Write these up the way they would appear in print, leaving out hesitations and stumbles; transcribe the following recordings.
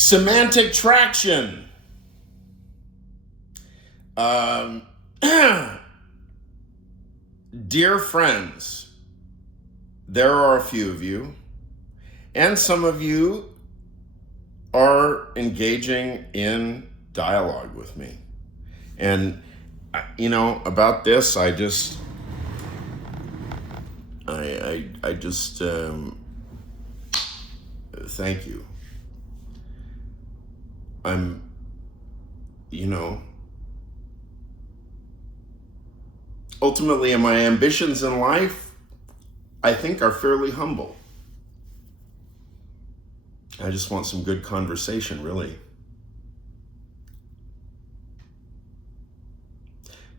Semantic traction. Dear friends, there are a few of you, and some of you are engaging in dialogue with me. And, about this, I just thank you. Ultimately, my ambitions in life, I think, are fairly humble. I just want some good conversation, really.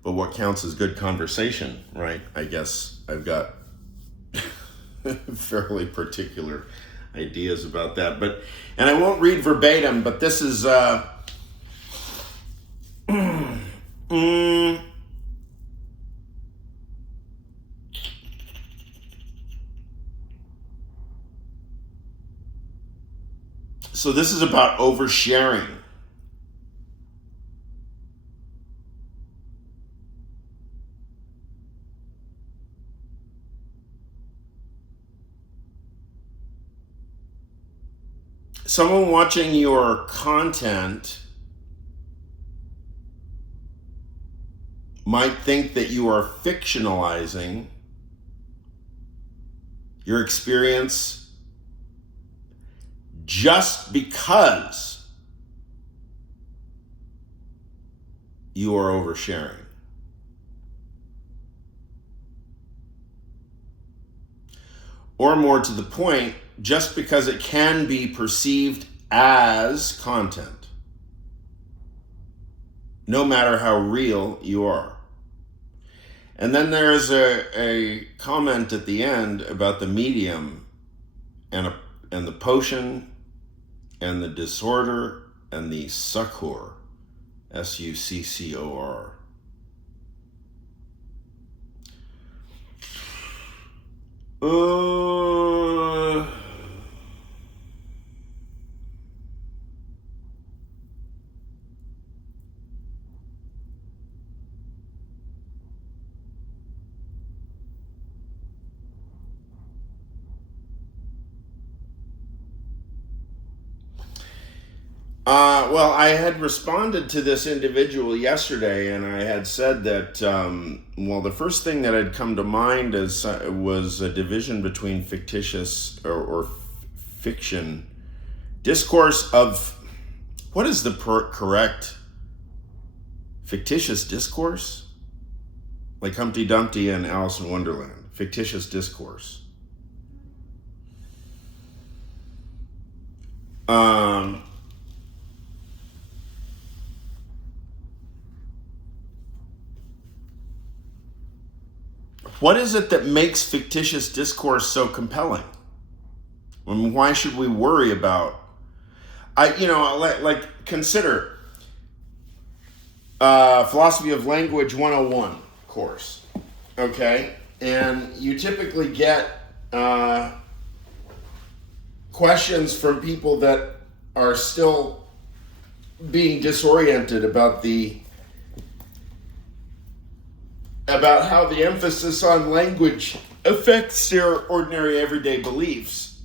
But what counts as good conversation, right? I guess I've got fairly particular ideas about that. And I won't read verbatim, but this is so this is about oversharing. Someone watching your content might think that you are fictionalizing your experience just because you are oversharing. Or more to the point, just because it can be perceived as content, no matter how real you are. And then there's a comment at the end about the medium and the potion and the disorder and the succor, succor. Well, I had responded to this individual yesterday, and I had said that, the first thing that had come to mind was a division between fictitious or fiction, discourse of, what is the correct, fictitious discourse? Like Humpty Dumpty and Alice in Wonderland, fictitious discourse. What is it that makes fictitious discourse so compelling? I mean, why should we worry about? Consider Philosophy of Language 101 course, okay? And you typically get questions from people that are still being disoriented about how the emphasis on language affects their ordinary everyday beliefs.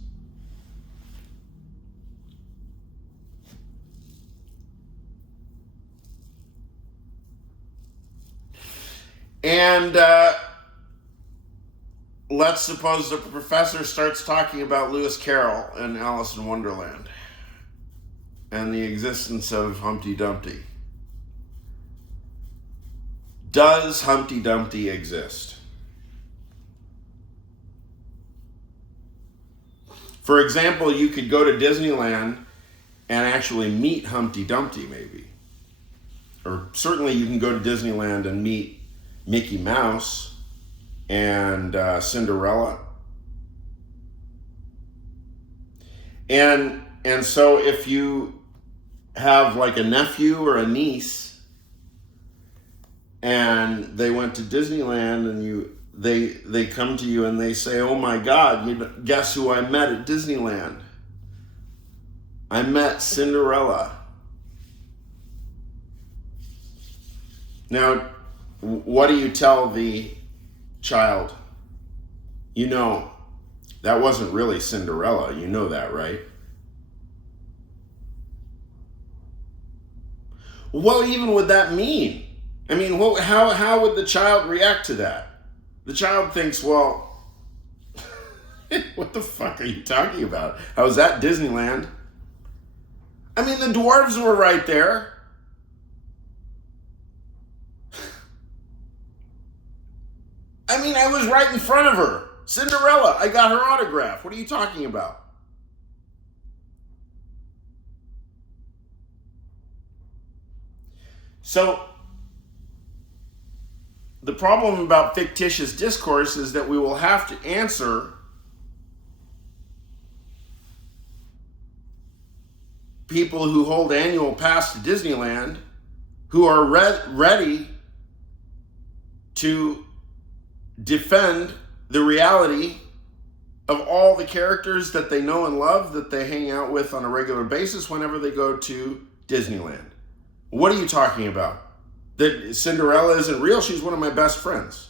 And let's suppose the professor starts talking about Lewis Carroll and Alice in Wonderland and the existence of Humpty Dumpty. Does Humpty Dumpty exist? For example, you could go to Disneyland and actually meet Humpty Dumpty, maybe. Or certainly you can go to Disneyland and meet Mickey Mouse and Cinderella. And so if you have like a nephew or a niece and they went to Disneyland and they come to you and they say, "Oh my God, guess who I met at Disneyland? I met Cinderella. Now, what do you tell the child? You know, that wasn't really Cinderella. You know that, right? What even would that mean? I mean, how would the child react to that? The child thinks, well, what the fuck are you talking about? I was at Disneyland. I mean, the dwarves were right there. I mean, I was right in front of her. Cinderella, I got her autograph. What are you talking about? So, the problem about fictitious discourse is that we will have to answer people who hold annual pass to Disneyland who are ready to defend the reality of all the characters that they know and love that they hang out with on a regular basis whenever they go to Disneyland. What are you talking about? That Cinderella isn't real? She's one of my best friends.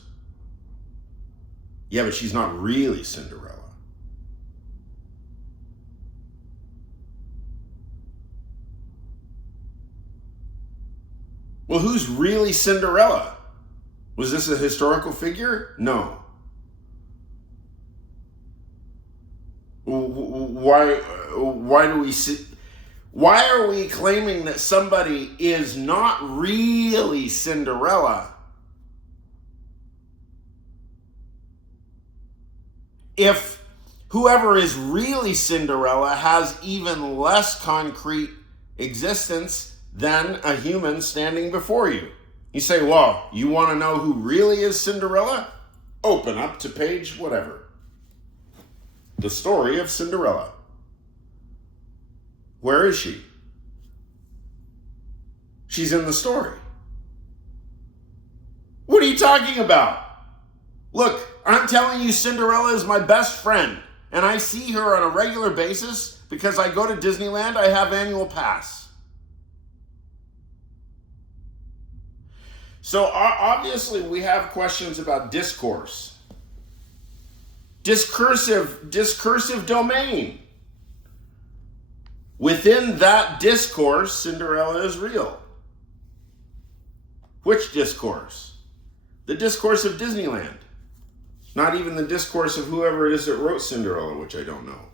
Yeah, but she's not really Cinderella. Well, who's really Cinderella? Was this a historical figure? No. Why do we see... Why are we claiming that somebody is not really Cinderella if whoever is really Cinderella has even less concrete existence than a human standing before you? You say, well, you want to know who really is Cinderella? Open up to page whatever. The story of Cinderella. Where is she? She's in the story. What are you talking about? Look, I'm telling you, Cinderella is my best friend, and I see her on a regular basis because I go to Disneyland. I have annual pass. So obviously we have questions about discourse. Discursive domain. Within that discourse, Cinderella is real. Which discourse? The discourse of Disneyland. Not even the discourse of whoever it is that wrote Cinderella, which I don't know.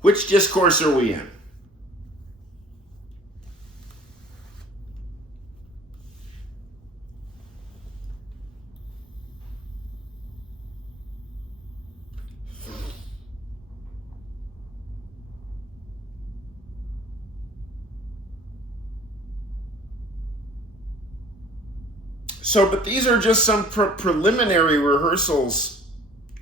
Which discourse are we in? So, but these are just some preliminary rehearsals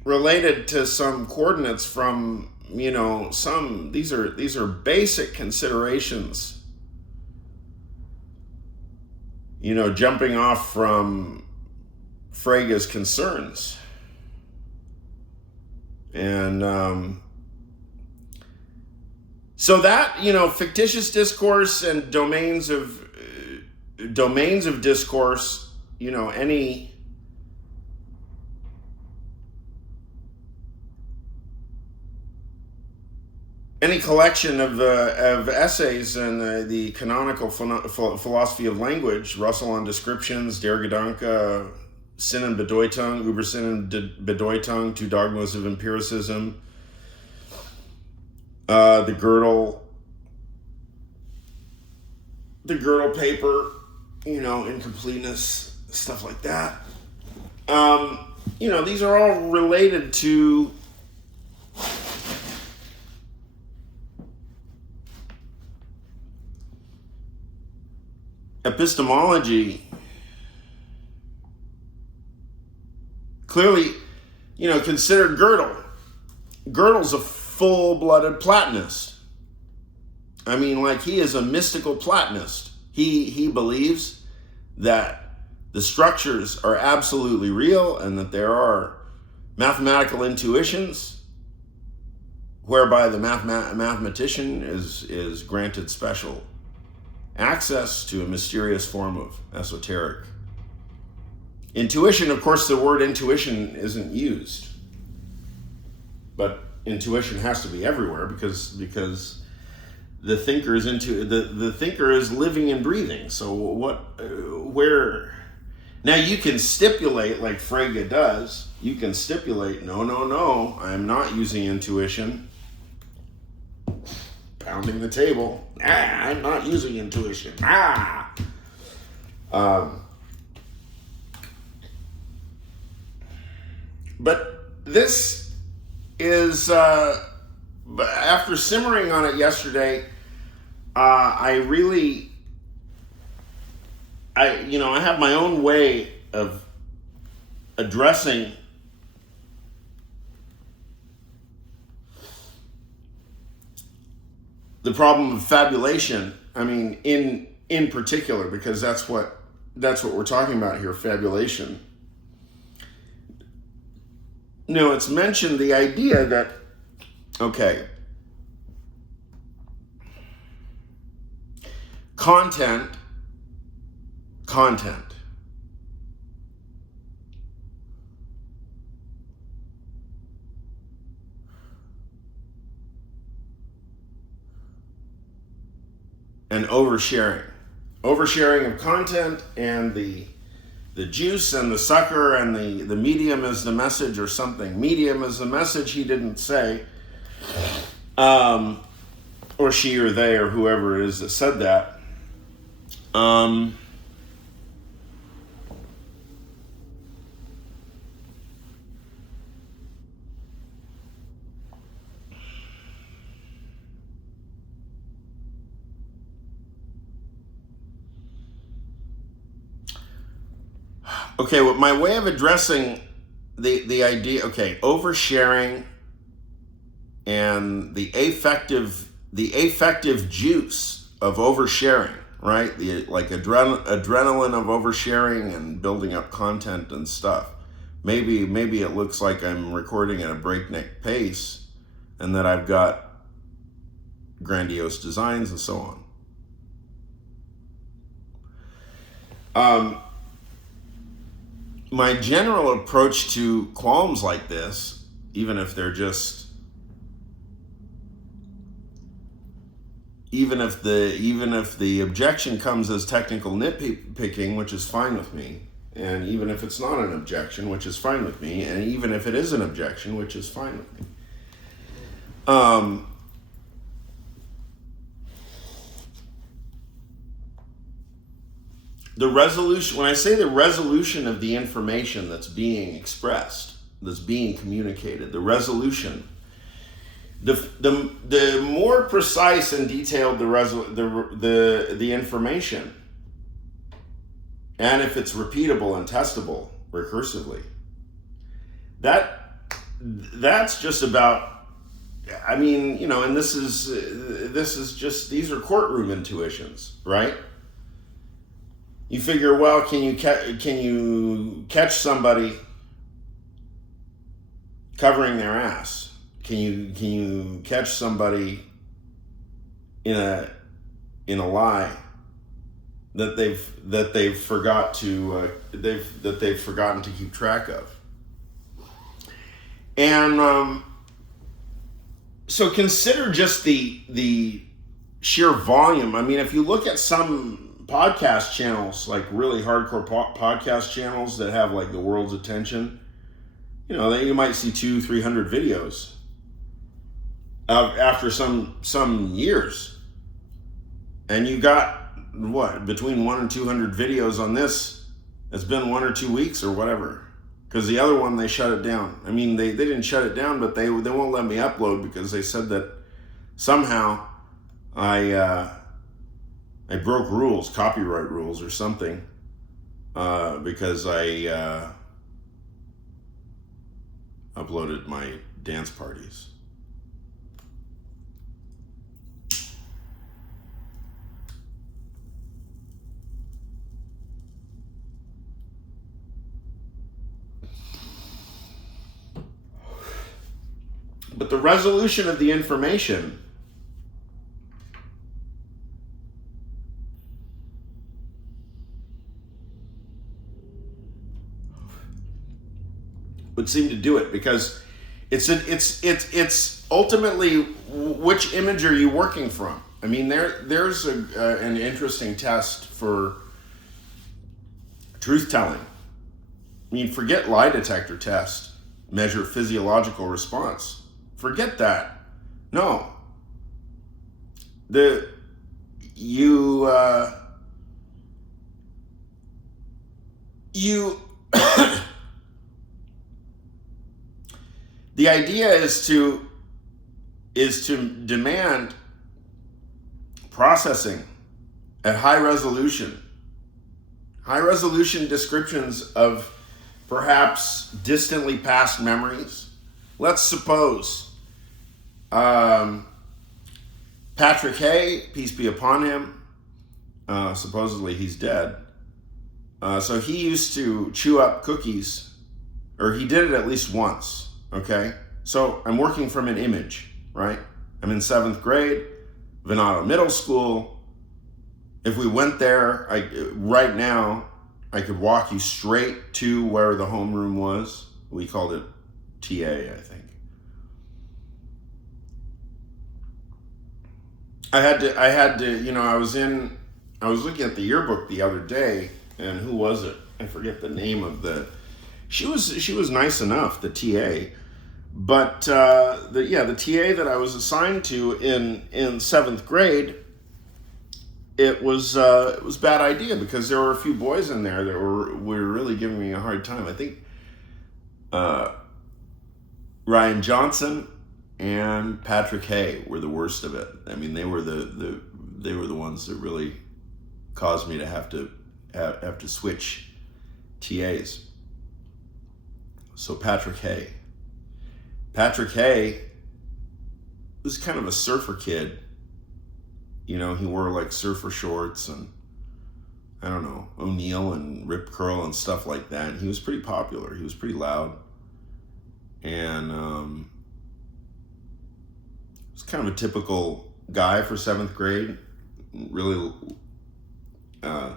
related to some coordinates from, these are basic considerations. Jumping off from Frege's concerns. And so that, fictitious discourse and domains of discourse, any collection of essays in the canonical philosophy of language, Russell on descriptions, Der Gedanke, Sinn und Bedeutung, über Sinn und Bedeutung, two dogmas of empiricism, the Gödel paper, incompleteness, stuff like that. These are all related to epistemology. Clearly, consider Gödel. Gödel's a full-blooded Platonist. I mean, he is a mystical Platonist. He believes that the structures are absolutely real and that there are mathematical intuitions, whereby the mathematician is granted special access to a mysterious form of esoteric intuition. Of course, the word intuition isn't used, but intuition has to be everywhere because the thinker is the thinker is living and breathing. So where now you can stipulate, like Frege does. You can stipulate, no, I'm not using intuition. Pounding the table. I'm not using intuition. But this is, after simmering on it yesterday, I have my own way of addressing the problem of fabulation. I mean, in particular, because that's what we're talking about here, fabulation. It's mentioned the idea that, okay, content, and oversharing of content, and the juice and the sucker, and the medium is the message or something. Medium is the message, he didn't say. Or she or they or whoever it is that said that. Okay, well, my way of addressing the idea, oversharing and the affective juice of oversharing, right? The adrenaline of oversharing and building up content and stuff. Maybe it looks like I'm recording at a breakneck pace and that I've got grandiose designs and so on. My general approach to qualms like this, even if the objection comes as technical nitpicking, which is fine with me, and even if it's not an objection, which is fine with me, and even if it is an objection, which is fine with me. The resolution, when I say the resolution of the information that's being expressed, that's being communicated, the resolution, the more precise and detailed the information, and if it's repeatable and testable recursively, that's just about, and this is just, these are courtroom intuitions, right? You figure, well, can you catch somebody covering their ass? Can you catch somebody in a lie that they've forgotten to keep track of? And so consider just the sheer volume. I mean, if you look at some podcast channels, like really hardcore podcast channels that have like the world's attention, that you might see 200-300 videos after some years, and you got between 100 and 200 videos on this. It's been 1 or 2 weeks or whatever, because the other one, they shut it down. I mean, they didn't shut it down, but they won't let me upload because they said that somehow I broke rules, copyright rules or something, because I uploaded my dance parties. But the resolution of the information would seem to do it, because it's ultimately which image are you working from. I mean, there's an interesting test for truth telling. I mean, forget lie detector test, measure physiological response. Forget that. No. You the idea is to demand processing at high resolution descriptions of perhaps distantly past memories. Let's suppose Patrick Hay, peace be upon him, supposedly he's dead. So he used to chew up cookies, or he did it at least once. Okay, so I'm working from an image, right? I'm in 7th grade, Venado Middle School. If we went there, right now, I could walk you straight to where the homeroom was. We called it TA, I think. I had to, I was looking at the yearbook the other day, and who was it? I forget the name of she was nice enough, the TA. But the TA that I was assigned to in 7th grade, it was a bad idea, because there were a few boys in there that were really giving me a hard time. I think Ryan Johnson and Patrick Hay were the worst of it. I mean, they were the ones that really caused me to have to switch TAs. So Patrick Hay was kind of a surfer kid. He wore like surfer shorts and, I don't know, O'Neill and Rip Curl and stuff like that. And he was pretty popular. He was pretty loud. And was kind of a typical guy for 7th grade. Really, I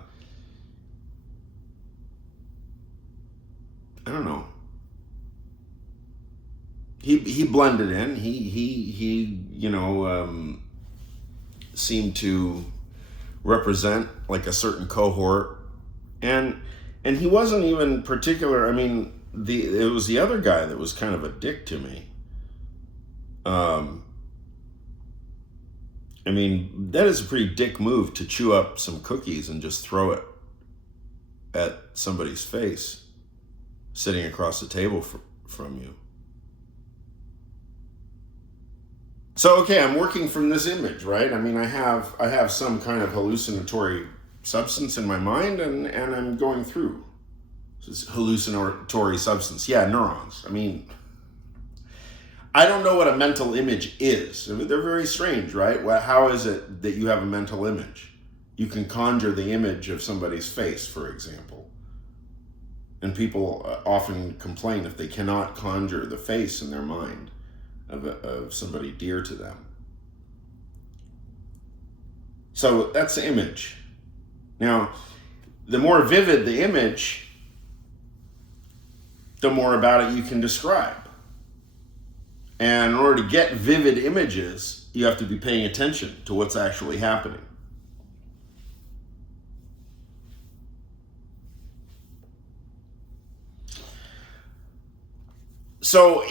don't know. He blended in. He seemed to represent like a certain cohort, and he wasn't even particular. I mean, it was the other guy that was kind of a dick to me. I mean, that is a pretty dick move, to chew up some cookies and just throw it at somebody's face sitting across the table from you. So, okay, I'm working from this image, right? I mean, I have some kind of hallucinatory substance in my mind, and I'm going through this hallucinatory substance. Yeah, neurons. I mean, I don't know what a mental image is. I mean, they're very strange, right? How is it that you have a mental image? You can conjure the image of somebody's face, for example. And people often complain if they cannot conjure the face in their mind of somebody dear to them. So that's the image. Now, the more vivid the image, the more about it you can describe. And in order to get vivid images, you have to be paying attention to what's actually happening. So,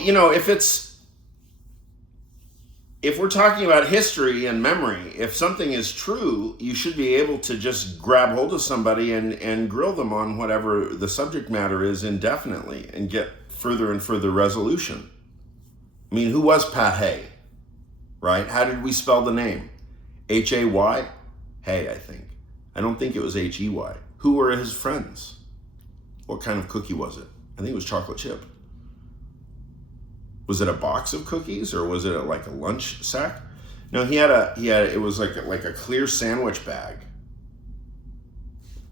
if we're talking about history and memory, if something is true, you should be able to just grab hold of somebody and grill them on whatever the subject matter is indefinitely and get further and further resolution. I mean, who was Pat Hay, right? How did we spell the name? Hay? Hay, I think. I don't think it was Hey. Who were his friends? What kind of cookie was it? I think it was chocolate chip. Was it a box of cookies, or was it like a lunch sack? No, it was like a clear sandwich bag,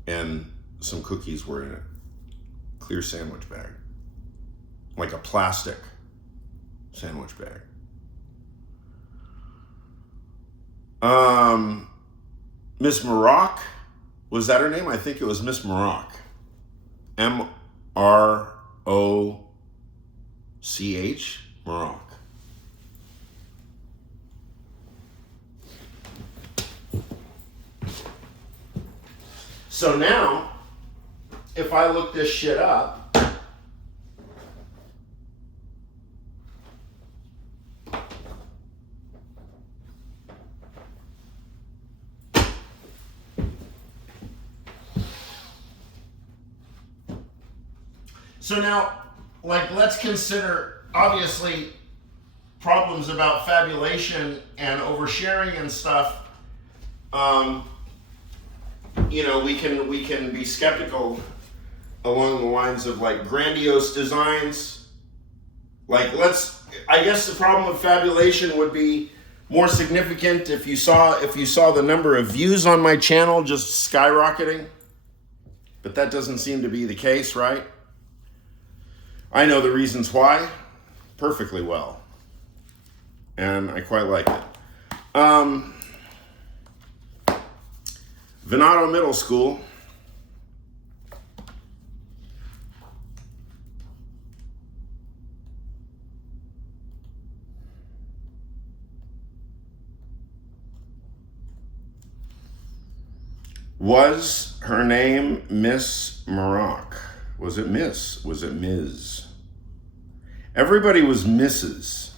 and some cookies were in it. Clear sandwich bag. Like a plastic sandwich bag. Miss Maroc, was that her name? I think it was Miss Maroc. M-R-O-C-H, Maroc. So now, if I look this shit up, so now, like, let's consider, obviously, problems about fabulation and oversharing and stuff. You know, we can be skeptical along the lines of like grandiose designs. Like, I guess the problem with fabulation would be more significant if you saw the number of views on my channel just skyrocketing. But that doesn't seem to be the case, right? I know the reasons why perfectly well, and I quite like it. Venato Middle School. Was her name Miss Maroc? Was it Miss? Was it Ms.? Everybody was Mrs.,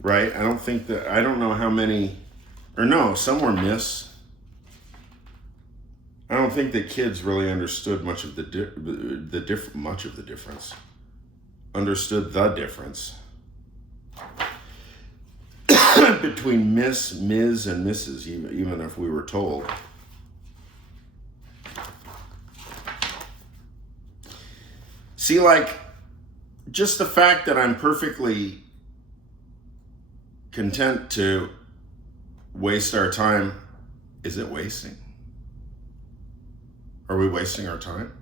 right? I don't know how many, or no, some were Miss. I don't think that kids really understood much of the difference. Understood the difference between Miss, Ms., and Mrs., even if we were told. See, like, just the fact that I'm perfectly content to waste our time, is it wasting? Are we wasting our time?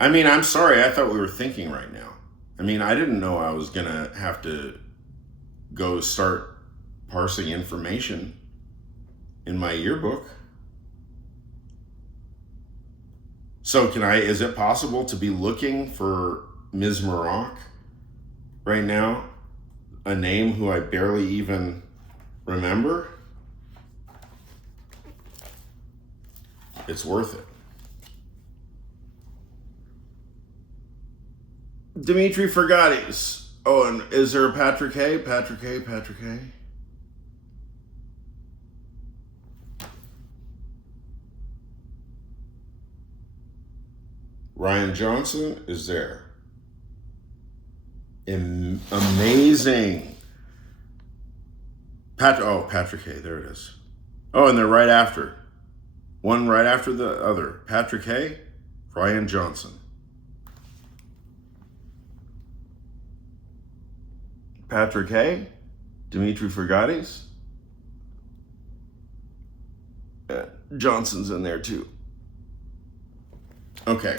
I mean, I'm sorry, I thought we were thinking right now. I mean, I didn't know I was gonna have to go start parsing information in my yearbook. So is it possible to be looking for Ms. Maroc right now? A name who I barely even remember? It's worth it. Dimitri Forgatis. Oh, and is there a Patrick A? Patrick A? Ryan Johnson is there. Amazing. Patrick A, there it is. Oh, and they're right after. One right after the other. Patrick A, Ryan Johnson. Patrick A, Dimitri Forgatis. Johnson's in there too. Okay.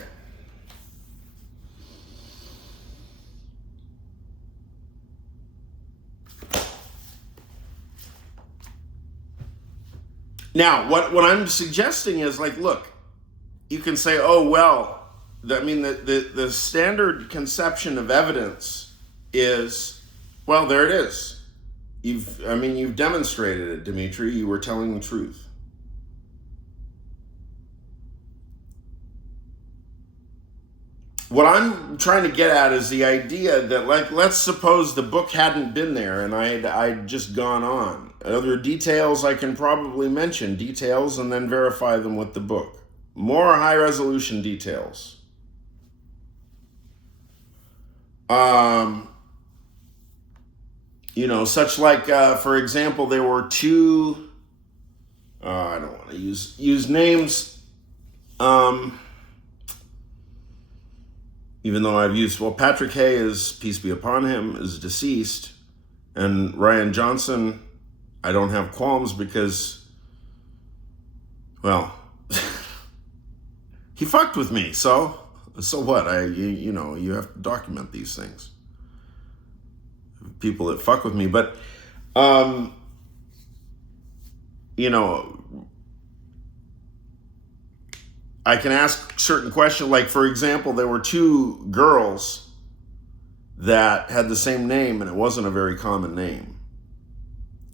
Now, what I'm suggesting is, like, look, you can say, oh, well, the standard conception of evidence is, well, there it is. You've demonstrated it, Dimitri. You were telling the truth. What I'm trying to get at is the idea that, like, let's suppose the book hadn't been there and I'd just gone on. Other details I can probably mention, details, and then verify them with the book. More high-resolution details. Such like, for example, there were two, I don't want to use names, even though I've used, Patrick Hay is, peace be upon him, is deceased, and Ryan Johnson, I don't have qualms because, he fucked with me, so what? You have to document these things. people that fuck with me. But, you know, I can ask certain questions. Like, for example, there were two girls that had the same name, and it wasn't a very common name.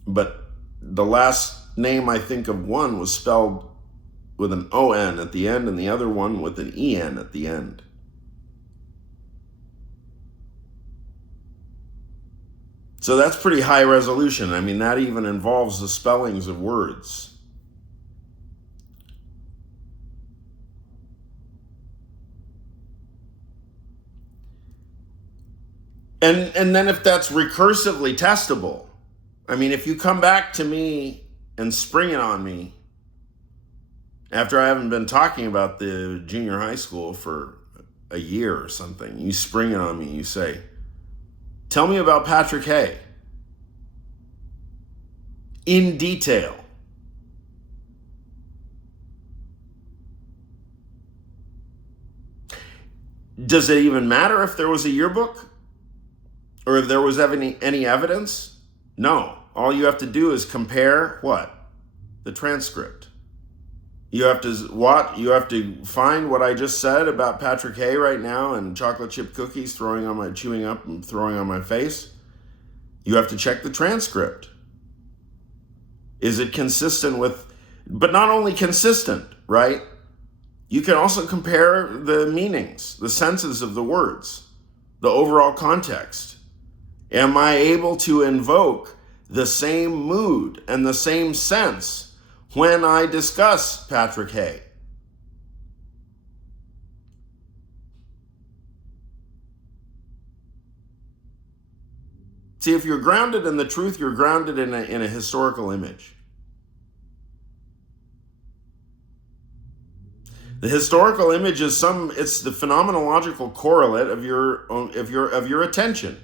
But the last name I think of one was spelled with an O-N at the end, and the other one with an E-N at the end. So that's pretty high resolution. I mean, that even involves the spellings of words. And then if that's recursively testable, I mean, if you come back to me and spring it on me after I haven't been talking about the junior high school for a year or something, you spring it on me, you say, tell me about Patrick Hay in detail. Does it even matter if there was a yearbook? Or if there was any evidence? No. All you have to do is compare what? The transcript. You have to find what I just said about Patrick Hay right now and chocolate chip cookies chewing up and throwing on my face. You have to check the transcript. Is it consistent with, but not only consistent, right? You can also compare the meanings, the senses of the words, the overall context. Am I able to invoke the same mood and the same sense when I discuss Patrick Hay? See, if you're grounded in the truth, you're grounded in a historical image. The historical image is it's the phenomenological correlate of your attention.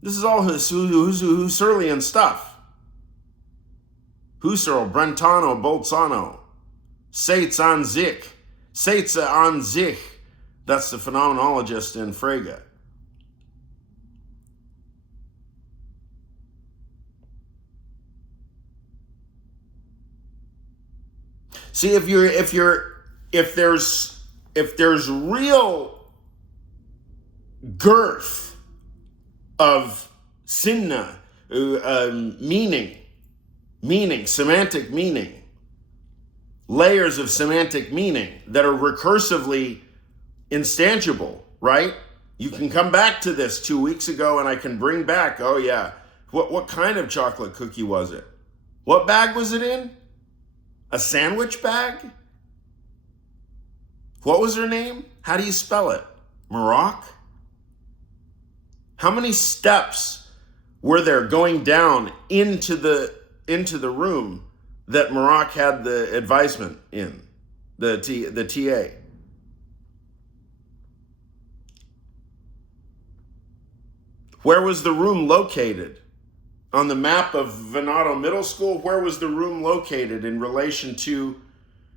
This is all Husserlian stuff. Husserl, Brentano, Bolzano, Seitz an sich. Seitz an sich. That's the phenomenologist in Frege. See, if there's real girth of sinna, meaning, semantic meaning, layers of semantic meaning that are recursively instantiable, right? You can come back to this 2 weeks ago and I can bring back, oh yeah, what kind of chocolate cookie was it? What bag was it in? A sandwich bag? What was her name? How do you spell it? Maroc? How many steps were there going down into the room that Maroc had the advisement in, the TA? Where was the room located? On the map of Venado Middle School, where was the room located in relation to,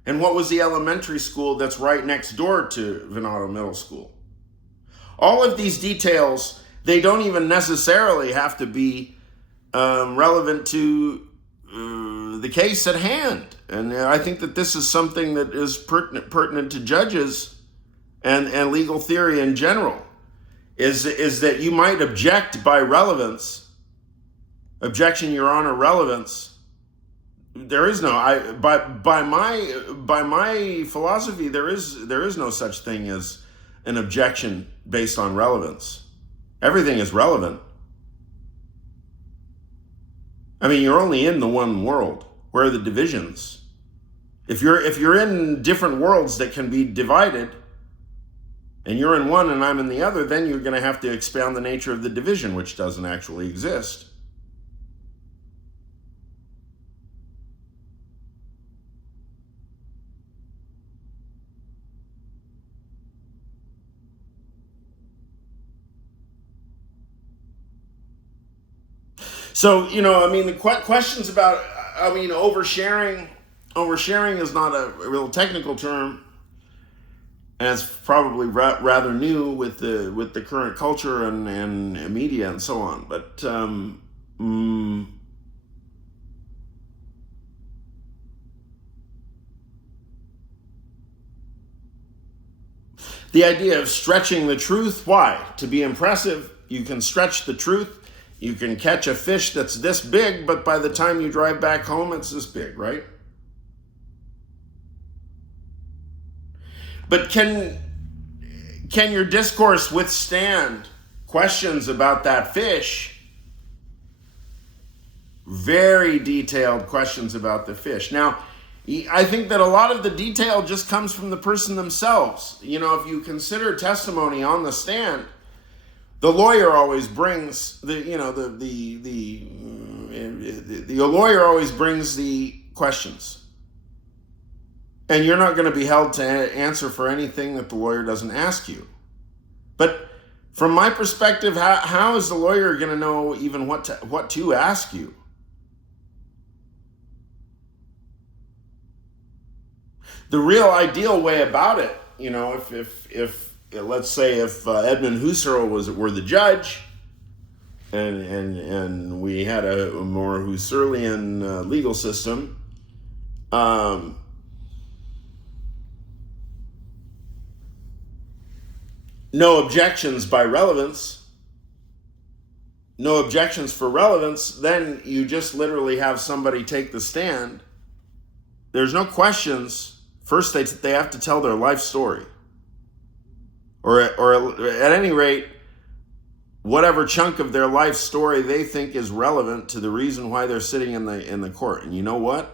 and what was the elementary school that's right next door to Venado Middle School? All of these details, they don't even necessarily have to be relevant to the case at hand. And I think that this is something that is pertinent to judges and legal theory in general, is that you might object by relevance. Objection, Your Honor, relevance. There is no, by my philosophy, there is no such thing as an objection based on relevance. Everything is relevant. I mean, you're only in the one world. Where are the divisions? If you're in different worlds that can be divided, and you're in one and I'm in the other, then you're going to have to expound the nature of the division, which doesn't actually exist. So, I mean, the questions about, oversharing is not a real technical term. And it's probably rather new with the current culture and media and so on. But the idea of stretching the truth, why? To be impressive, you can stretch the truth. You can catch a fish that's this big, but by the time you drive back home, it's this big, right? But can your discourse withstand questions about that fish? Very detailed questions about the fish. Now, I think that a lot of the detail just comes from the person themselves. You know, if you consider testimony on the stand, the lawyer always brings the lawyer always brings the questions. And you're not going to be held to answer for anything that the lawyer doesn't ask you. But from my perspective, how is the lawyer going to know even what to ask you? The real ideal way about it, you know, if let's say if Edmund Husserl were the judge, and we had a more Husserlian legal system, no objections by relevance, no objections for relevance, then you just literally have somebody take the stand. There's no questions. First, they have to tell their life story. Or at any rate, whatever chunk of their life story they think is relevant to the reason why they're sitting in the court. And you know what?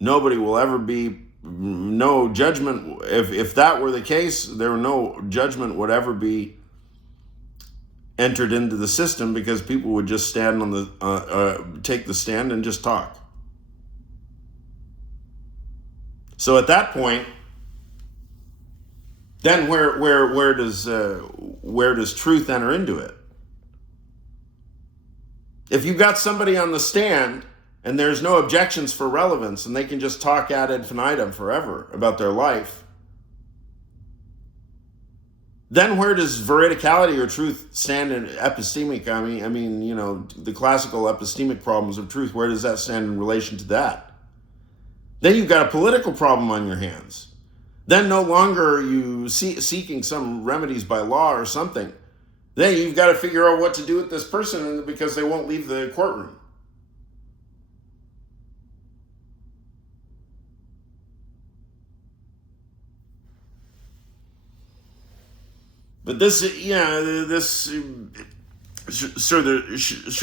Nobody will ever be, no judgment, if that were the case, no judgment would ever be entered into the system, because people would just stand on take the stand and just talk. So at that point, then where does truth enter into it? If you've got somebody on the stand and there's no objections for relevance and they can just talk ad infinitum forever about their life, then where does veridicality or truth stand in epistemic? I mean, you know, the classical epistemic problems of truth, where does that stand in relation to that? Then you've got a political problem on your hands. Then no longer are you seeking some remedies by law or something. Then you've got to figure out what to do with this person because they won't leave the courtroom. But sure,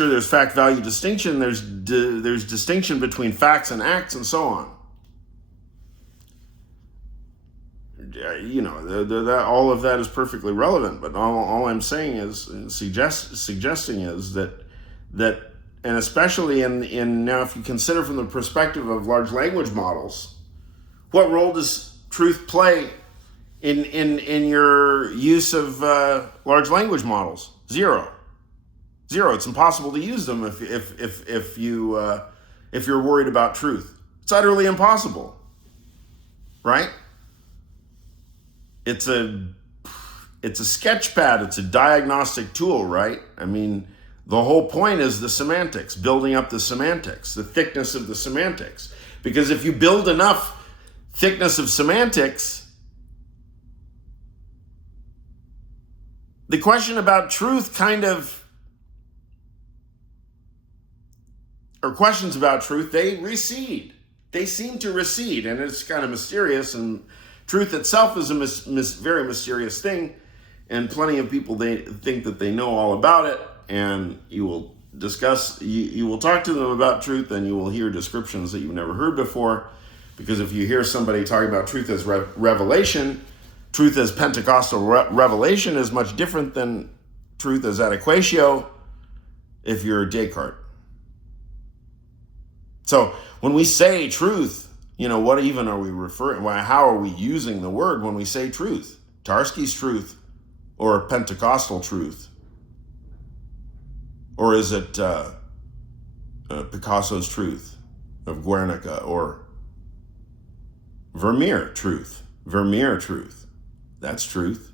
there's fact value distinction. There's distinction between facts and acts and so on. You know, all of that is perfectly relevant. But all I'm saying is, suggesting is that, and especially in now, if you consider from the perspective of large language models, what role does truth play in your use of large language models? Zero. It's impossible to use them if you're worried about truth. It's utterly impossible, right? It's a sketch pad. It's a diagnostic tool, right? I mean, the whole point is the semantics, building up the semantics, the thickness of the semantics. Because if you build enough thickness of semantics, the question about truth or questions about truth, they recede. They seem to recede, and it's kind of mysterious, and truth itself is a very mysterious thing, and plenty of people, they think that they know all about it, and you will talk to them about truth, and you will hear descriptions that you've never heard before, because if you hear somebody talking about truth as revelation, truth as Pentecostal revelation is much different than truth as adequatio if you're Descartes. So when we say truth, you know, what even are we referring? How are we using the word when we say truth? Tarski's truth or Pentecostal truth? Or is it Picasso's truth of Guernica, or Vermeer truth? Vermeer truth. That's truth.